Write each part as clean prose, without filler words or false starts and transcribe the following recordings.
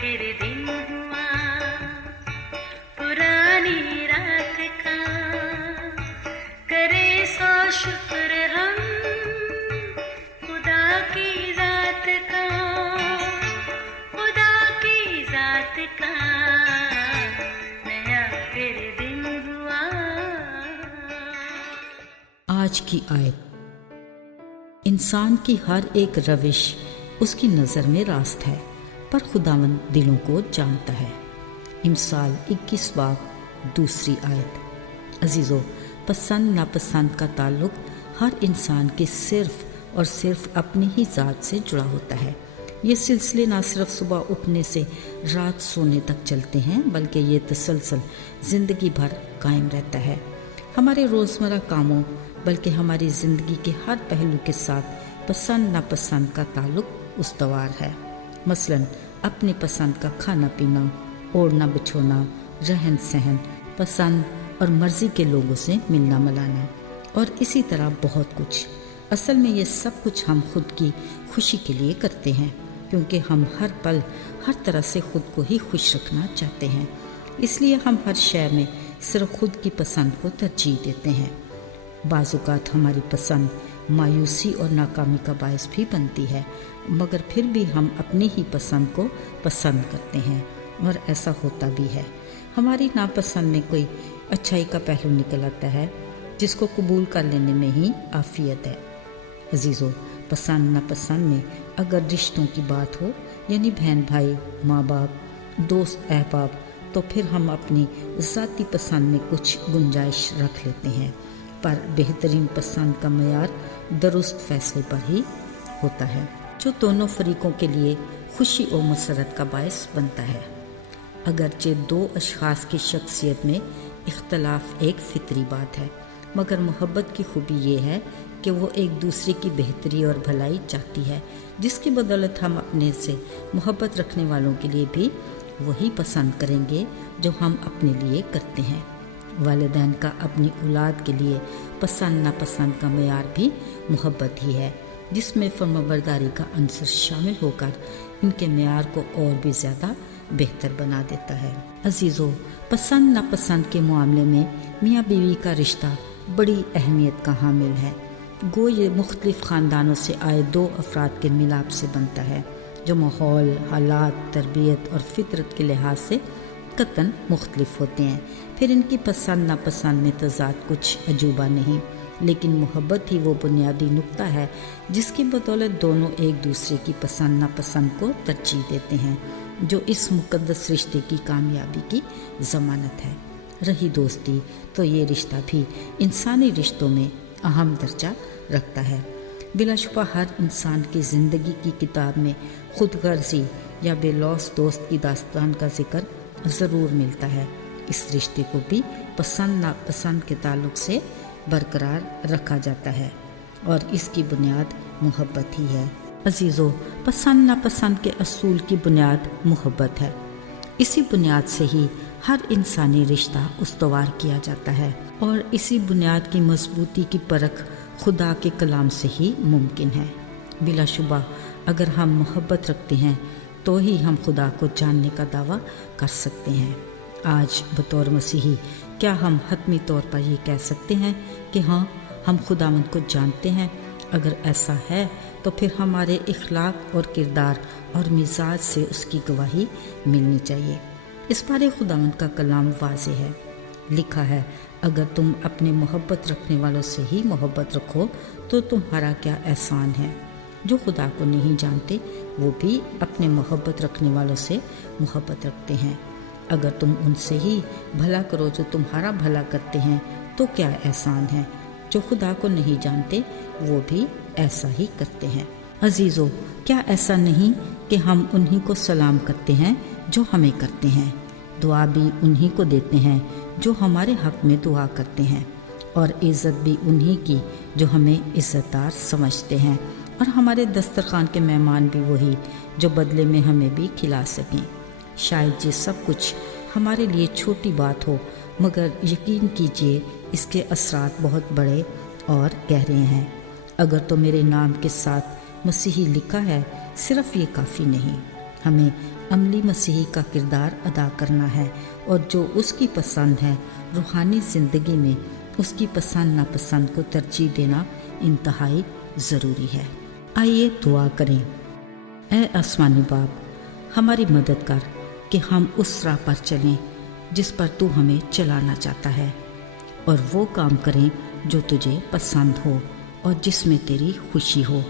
پھر دن ہوا پرانی رات کا، کرے سو شکر ہم خدا کی ذات کا، خدا کی ذات کا نیا پھر دن ہوا۔ آج کی آیت: انسان کی ہر ایک روش اس کی نظر میں راست ہے، پر خداوند دلوں کو جانتا ہے۔ امثال 21 باب 2 آیت۔ عزیزو، پسند ناپسند کا تعلق ہر انسان کے صرف اور صرف اپنی ہی ذات سے جڑا ہوتا ہے۔ یہ سلسلے نہ صرف صبح اٹھنے سے رات سونے تک چلتے ہیں، بلکہ یہ تسلسل زندگی بھر قائم رہتا ہے۔ ہمارے روزمرہ کاموں بلکہ ہماری زندگی کے ہر پہلو کے ساتھ پسند ناپسند کا تعلق استوار ہے۔ مثلا اپنی پسند کا کھانا پینا، اوڑھنا بچھونا، رہن سہن، پسند اور مرضی کے لوگوں سے ملنا ملانا، اور اسی طرح بہت کچھ۔ اصل میں یہ سب کچھ ہم خود کی خوشی کے لیے کرتے ہیں، کیونکہ ہم ہر پل ہر طرح سے خود کو ہی خوش رکھنا چاہتے ہیں۔ اس لیے ہم ہر شے میں صرف خود کی پسند کو ترجیح دیتے ہیں۔ بعض اوقات ہماری پسند مایوسی اور ناکامی کا باعث بھی بنتی ہے، مگر پھر بھی ہم اپنی ہی پسند کو پسند کرتے ہیں، اور ایسا ہوتا بھی ہے۔ ہماری ناپسند میں کوئی اچھائی کا پہلو نکل آتا ہے، جس کو قبول کر لینے میں ہی عافیت ہے۔ عزیزو، پسند ناپسند میں اگر رشتوں کی بات ہو، یعنی بہن بھائی، ماں باپ، دوست احباب، تو پھر ہم اپنی ذاتی پسند میں کچھ گنجائش رکھ لیتے ہیں، پر بہترین پسند کا معیار درست فیصلے پر ہی ہوتا ہے، جو دونوں فریقوں کے لیے خوشی اور مسرت کا باعث بنتا ہے۔ اگرچہ دو اشخاص کی شخصیت میں اختلاف ایک فطری بات ہے، مگر محبت کی خوبی یہ ہے کہ وہ ایک دوسرے کی بہتری اور بھلائی چاہتی ہے، جس کی بدولت ہم اپنے سے محبت رکھنے والوں کے لیے بھی وہی پسند کریں گے جو ہم اپنے لیے کرتے ہیں۔ والدین کا اپنی اولاد کے لیے پسند ناپسند کا معیار بھی محبت ہی ہے، جس میں فرمانبرداری کا عنصر شامل ہو کر ان کے معیار کو اور بھی زیادہ بہتر بنا دیتا ہے۔ عزیزو، پسند ناپسند کے معاملے میں میاں بیوی کا رشتہ بڑی اہمیت کا حامل ہے۔ گو یہ مختلف خاندانوں سے آئے دو افراد کے ملاپ سے بنتا ہے، جو ماحول، حالات، تربیت اور فطرت کے لحاظ سے قطعاً مختلف ہوتے ہیں۔ پھر ان کی پسند ناپسند میں تضاد کچھ عجوبہ نہیں، لیکن محبت ہی وہ بنیادی نقطہ ہے جس کی بدولت دونوں ایک دوسرے کی پسند ناپسند کو ترجیح دیتے ہیں، جو اس مقدس رشتے کی کامیابی کی ضمانت ہے۔ رہی دوستی، تو یہ رشتہ بھی انسانی رشتوں میں اہم درجہ رکھتا ہے۔ بلا شبہ ہر انسان کی زندگی کی کتاب میں خود غرضی یا بے لوث دوست کی داستان کا ذکر ضرور ملتا ہے۔ اس رشتے کو بھی پسند ناپسند کے تعلق سے برقرار رکھا جاتا ہے، اور اس کی بنیاد محبت ہی ہے۔ عزیزو، پسند ناپسند کے اصول کی بنیاد محبت ہے۔ اسی بنیاد سے ہی ہر انسانی رشتہ استوار کیا جاتا ہے، اور اسی بنیاد کی مضبوطی کی پرکھ خدا کے کلام سے ہی ممکن ہے۔ بلا شبہ اگر ہم محبت رکھتے ہیں تو ہی ہم خدا کو جاننے کا دعویٰ کر سکتے ہیں۔ آج بطور مسیحی کیا ہم حتمی طور پر یہ کہہ سکتے ہیں کہ ہاں، ہم خداوند کو جانتے ہیں؟ اگر ایسا ہے تو پھر ہمارے اخلاق اور کردار اور مزاج سے اس کی گواہی ملنی چاہیے۔ اس بارے خداوند کا کلام واضح ہے۔ لکھا ہے، اگر تم اپنے محبت رکھنے والوں سے ہی محبت رکھو تو تمہارا کیا احسان ہے۔ جو خدا کو نہیں جانتے وہ بھی اپنے محبت رکھنے والوں سے محبت رکھتے ہیں۔ اگر تم ان سے ہی بھلا کرو جو تمہارا بھلا کرتے ہیں تو کیا احسان ہے۔ جو خدا کو نہیں جانتے وہ بھی ایسا ہی کرتے ہیں۔ عزیزو، کیا ایسا نہیں کہ ہم انہی کو سلام کرتے ہیں جو ہمیں کرتے ہیں، دعا بھی انہی کو دیتے ہیں جو ہمارے حق میں دعا کرتے ہیں، اور عزت بھی انہی کی جو ہمیں عزت دار سمجھتے ہیں، اور ہمارے دسترخوان کے مہمان بھی وہی جو بدلے میں ہمیں بھی کھلا سکیں۔ شاید یہ سب کچھ ہمارے لیے چھوٹی بات ہو، مگر یقین کیجئے اس کے اثرات بہت بڑے اور گہرے ہیں۔ اگر تو میرے نام کے ساتھ مسیحی لکھا ہے، صرف یہ کافی نہیں۔ ہمیں عملی مسیحی کا کردار ادا کرنا ہے اور جو اس کی پسند ہے روحانی زندگی میں اس کی پسند ناپسند کو ترجیح دینا انتہائی ضروری ہے۔ آئیے دعا کریں۔ اے آسمانی باپ، ہماری مدد کر کہ ہم اس راہ پر چلیں جس پر تو ہمیں چلانا چاہتا ہے، اور وہ کام کریں جو تجھے پسند ہو اور جس میں تیری خوشی ہو۔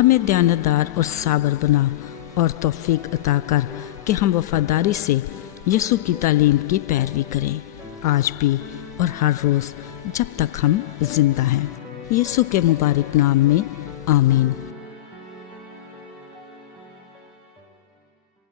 ہمیں دیانتدار اور صابر بنا اور توفیق عطا کر کہ ہم وفاداری سے یسوع کی تعلیم کی پیروی کریں، آج بھی اور ہر روز جب تک ہم زندہ ہیں۔ یسوع کے مبارک نام میں آمین۔